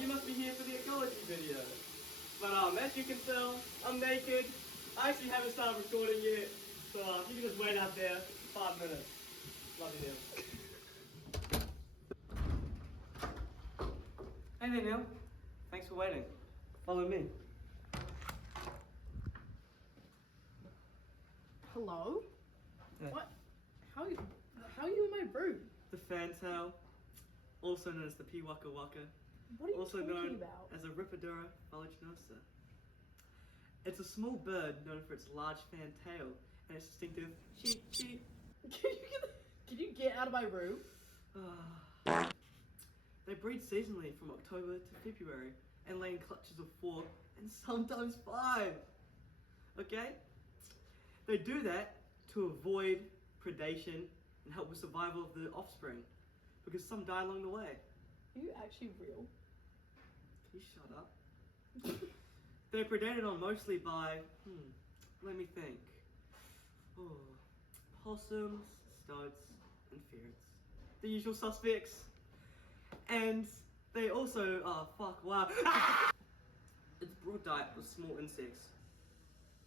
You must be here for the ecology video. But as you can tell, I'm naked. I actually haven't started recording yet, so you can just wait out there for 5 minutes. Love you, Neil. Hey there, Neil. Thanks for waiting. Follow me. Hello? Yeah. What? How are you in my room? The fantail, also known as the pea waka waka, What are you also talking known about? as a Ripidura voluminosa. It's a small bird known for its large fan tail and its distinctive cheep cheep. Can you get out of my room? They breed seasonally from October to February and lay in clutches of 4 and sometimes 5. Okay? They do that to avoid predation and help with survival of the offspring, because some die along the way. Are you actually real? Can you shut up? They're predated on mostly by, let me think. Oh, possums, stoats, and ferrets. The usual suspects. And they also, its broad diet of small insects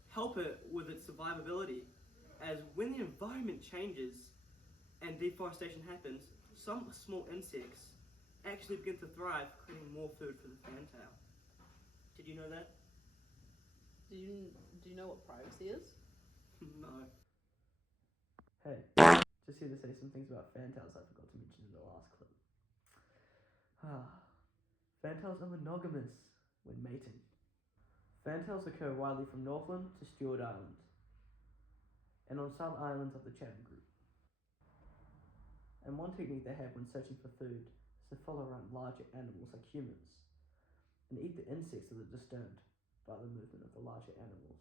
help it with its survivability, as when the environment changes and deforestation happens, some small insects actually begin to thrive, creating more food for the fantail. Did you know that? Do you know what privacy is? No. Hey, just here to say some things about fantails I forgot to mention in the last clip. Fantails are monogamous when mating. Fantails occur widely from Northland to Stewart Island, and on some islands of the Chatham Group. And one technique they have when searching for food is to follow around larger animals like humans, and eat the insects that are disturbed by the movement of the larger animals.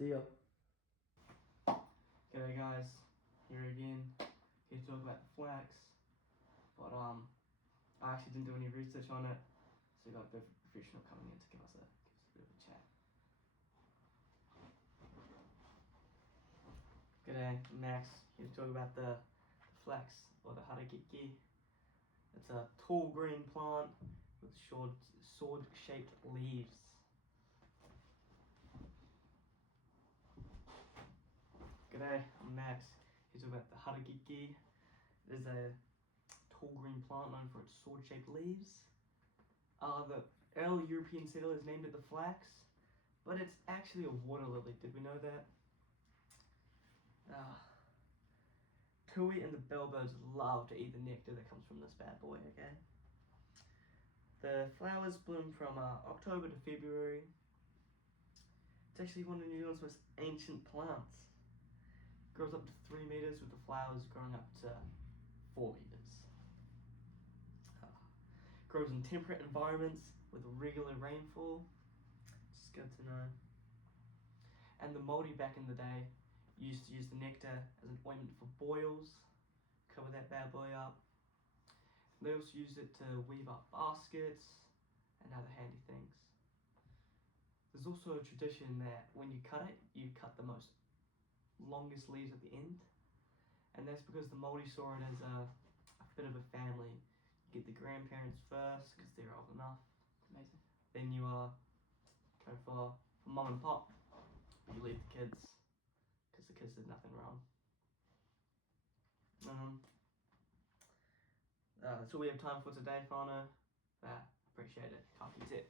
See ya. G'day guys, here again, here to talk about the flax, but I actually didn't do any research on it, so we got a bit of a professional coming in to give us a bit of a chat. G'day, Max, here to talk about the flax, or the harakiki. It's a tall green plant with sword-shaped leaves. G'day, I'm Max. Here's about the harakiki. It is a tall green plant known for its sword-shaped leaves. The early European settlers named it the flax, but it's actually a water lily. Did we know that? Tui and the bellbirds love to eat the nectar that comes from this bad boy, okay? The flowers bloom from October to February. It's actually one of New Zealand's most ancient plants. It grows up to 3 meters, with the flowers growing up to 4 meters. Grows in temperate environments with regular rainfall. It's good to know. And the Māori back in the day used to use the nectar as an ointment for boils, cover that bad boy up. They also used it to weave up baskets and other handy things. There's also a tradition that when you cut it, you cut the longest leaves at the end, and that's because the Māori saw it as a bit of a family. You get the grandparents first because they're old enough. Amazing. Then you go for mum and pop, but you leave the kids because the kids did nothing wrong. That's all we have time for today, Fano. Appreciate it. Can't beat it.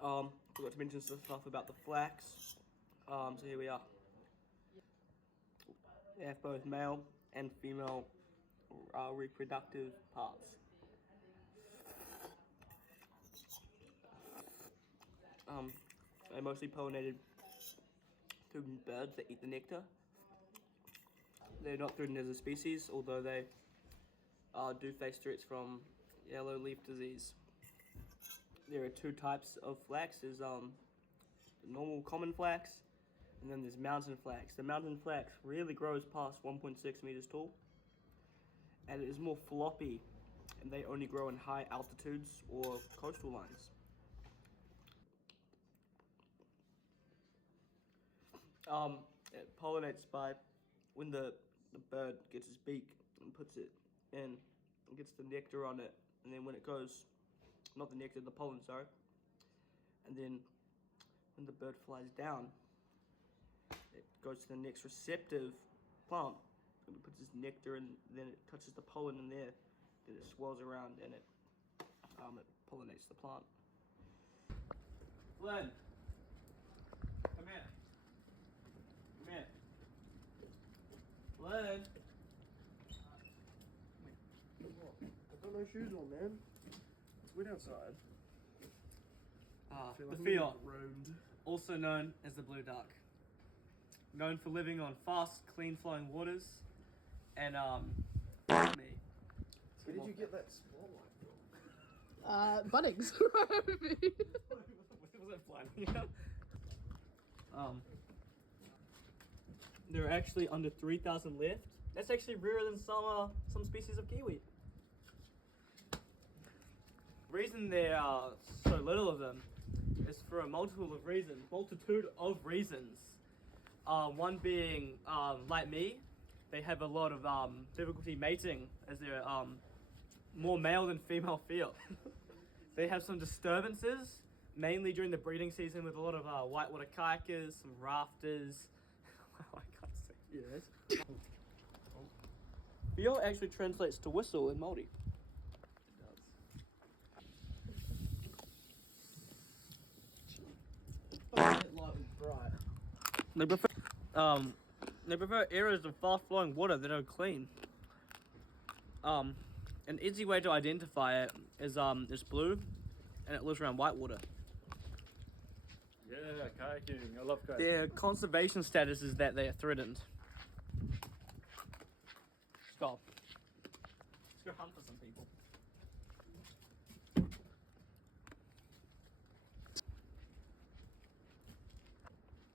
Forgot to mention some stuff about the flax. So here we are. They have both male and female reproductive parts. They're mostly pollinated through birds that eat the nectar. They're not threatened as a species, although they do face threats from yellow leaf disease. There are 2 types of flax. There's the normal common flax, and then there's mountain flax. The mountain flax really grows past 1.6 meters tall, and it is more floppy, and they only grow in high altitudes or coastal lines. It pollinates by when the the bird gets his beak and puts it in and gets the nectar on it, and then when it goes, not the nectar, the pollen, sorry, and then when the bird flies down, it goes to the next receptive plant and it puts its nectar and then it touches the pollen in there, then it swirls around and it pollinates the plant. Flynn, come here. Come here. Flynn. I've got no shoes on, man. It's wet outside. The like Fior, roamed. also known as the blue duck. Known for living on fast, clean-flowing waters, and Where did you get that spotlight from? Bunnings. Was it blind? There are actually under 3,000 left. That's actually rarer than some species of kiwi. The reason there are so little of them is for a multitude of reasons. One being, like me, they have a lot of difficulty mating as they're more male than female feel. They have some disturbances, mainly during the breeding season, with a lot of whitewater kayakers, some rafters. I can't say. Yes. Feel actually translates to whistle in Māori. It does. That light was bright. They prefer areas of fast-flowing water that are clean. An easy way to identify it is blue, and it lives around whitewater. Yeah, kayaking. I love kayaking. Their conservation status is that they are threatened. Let's go. Let's go hunt for some people.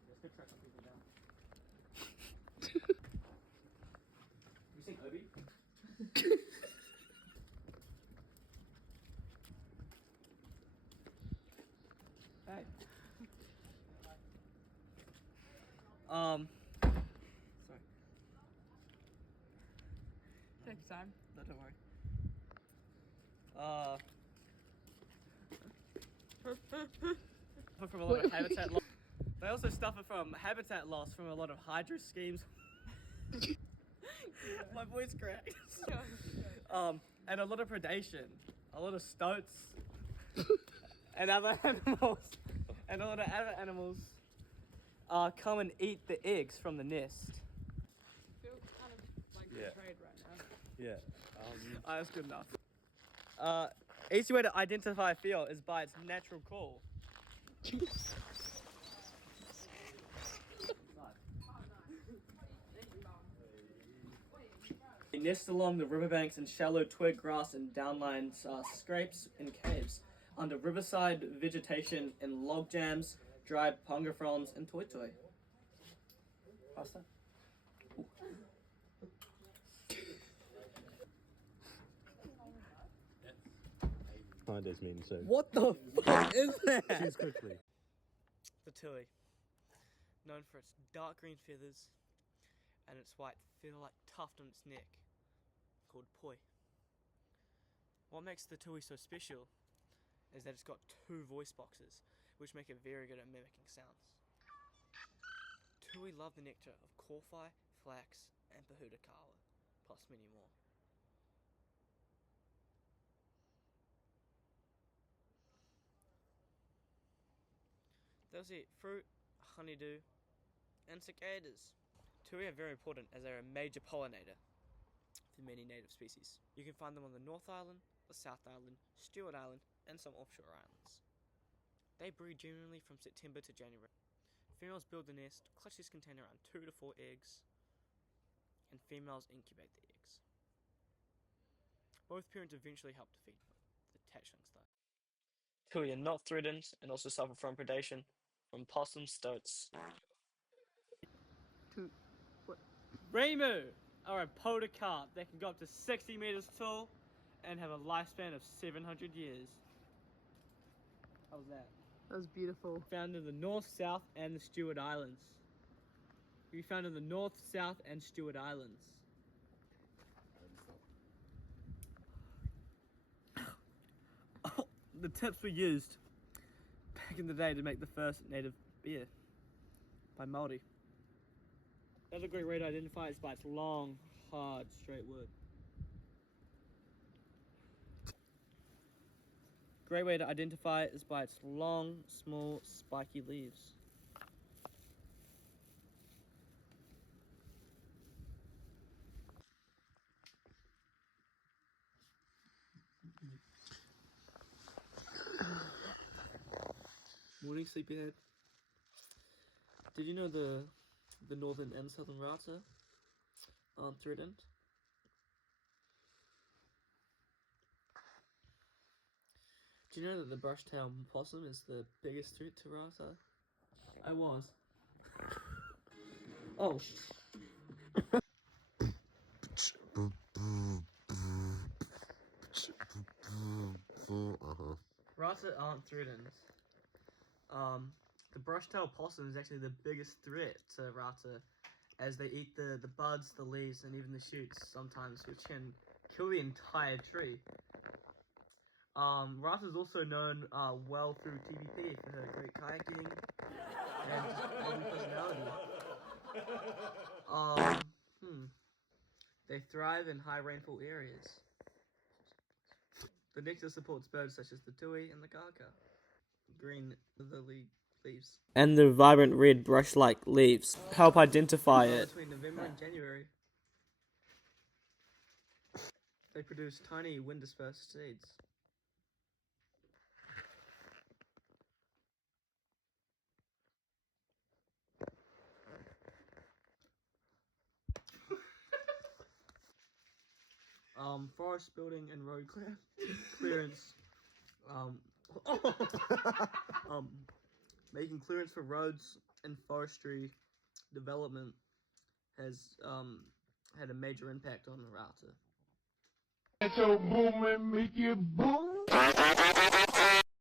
Let's go track some people down. You seen Obi? Hey. Sorry. Take your time. No, don't worry. From a lot of habitat loss. They also suffer from habitat loss from a lot of hydro schemes. My voice cracked. And a lot of predation, a lot of stoats, and other animals, and a lot of other animals come and eat the eggs from the nest. I feel kind of like Yeah. betrayed right now. Yeah. That's good enough. Easy way to identify a feel is by its natural call. They nest along the riverbanks in shallow twig grass and downline scrapes and caves, under riverside vegetation in log jams, dried punga fronds, and toitoi. Pasta? Find as mean so. What the fuck is that? Choose quickly. The tui, known for its dark green feathers and its white feather-like tuft on its neck, called poi. What makes the tui so special is that it's got 2 voice boxes, which make it very good at mimicking sounds. Tui love the nectar of kōwhai, flax, and pahudakawa, plus many more. They also eat fruit, honeydew, and cicadas. Tui are very important as they are a major pollinator for many native species. You can find them on the North Island, the South Island, Stewart Island, and some offshore islands. They breed generally from September to January. Females build the nest, clutches contain around 2 to 4 eggs, and females incubate the eggs. Both parents eventually help to feed the hatchlings though. Tui are not threatened and also suffer from predation from possums, stoats. Remu are a podocarp that can go up to 60 meters tall and have a lifespan of 700 years. How's that? That was beautiful. Found in the North, South, and the Stewart Islands. We found in the North, South, and Stewart Islands. the tips were used back in the day to make the first native beer by Maori. Another great way to identify it is by its long, hard, straight wood. Great way to identify it is by its long, small, spiky leaves. Morning, sleepyhead. Did you know the northern and southern rata aren't threatened? Do you know that the brush-tailed possum is the biggest threat to rata? I was. Oh. Rata aren't threatened. The brush-tailed possum is actually the biggest threat to rata, as they eat the buds, the leaves, and even the shoots sometimes, which can kill the entire tree. Rata is also known well through TVP for her great kayaking and lovely personality. They thrive in high rainfall areas. The nectar supports birds such as the tui and the kaka. Green the leaves. And the vibrant red brush-like leaves help identify it. Between November and January, they produce tiny wind-dispersed seeds. Forest building and road clearance. Making clearance for roads and forestry development has had a major impact on the rata. So boom and make it boom.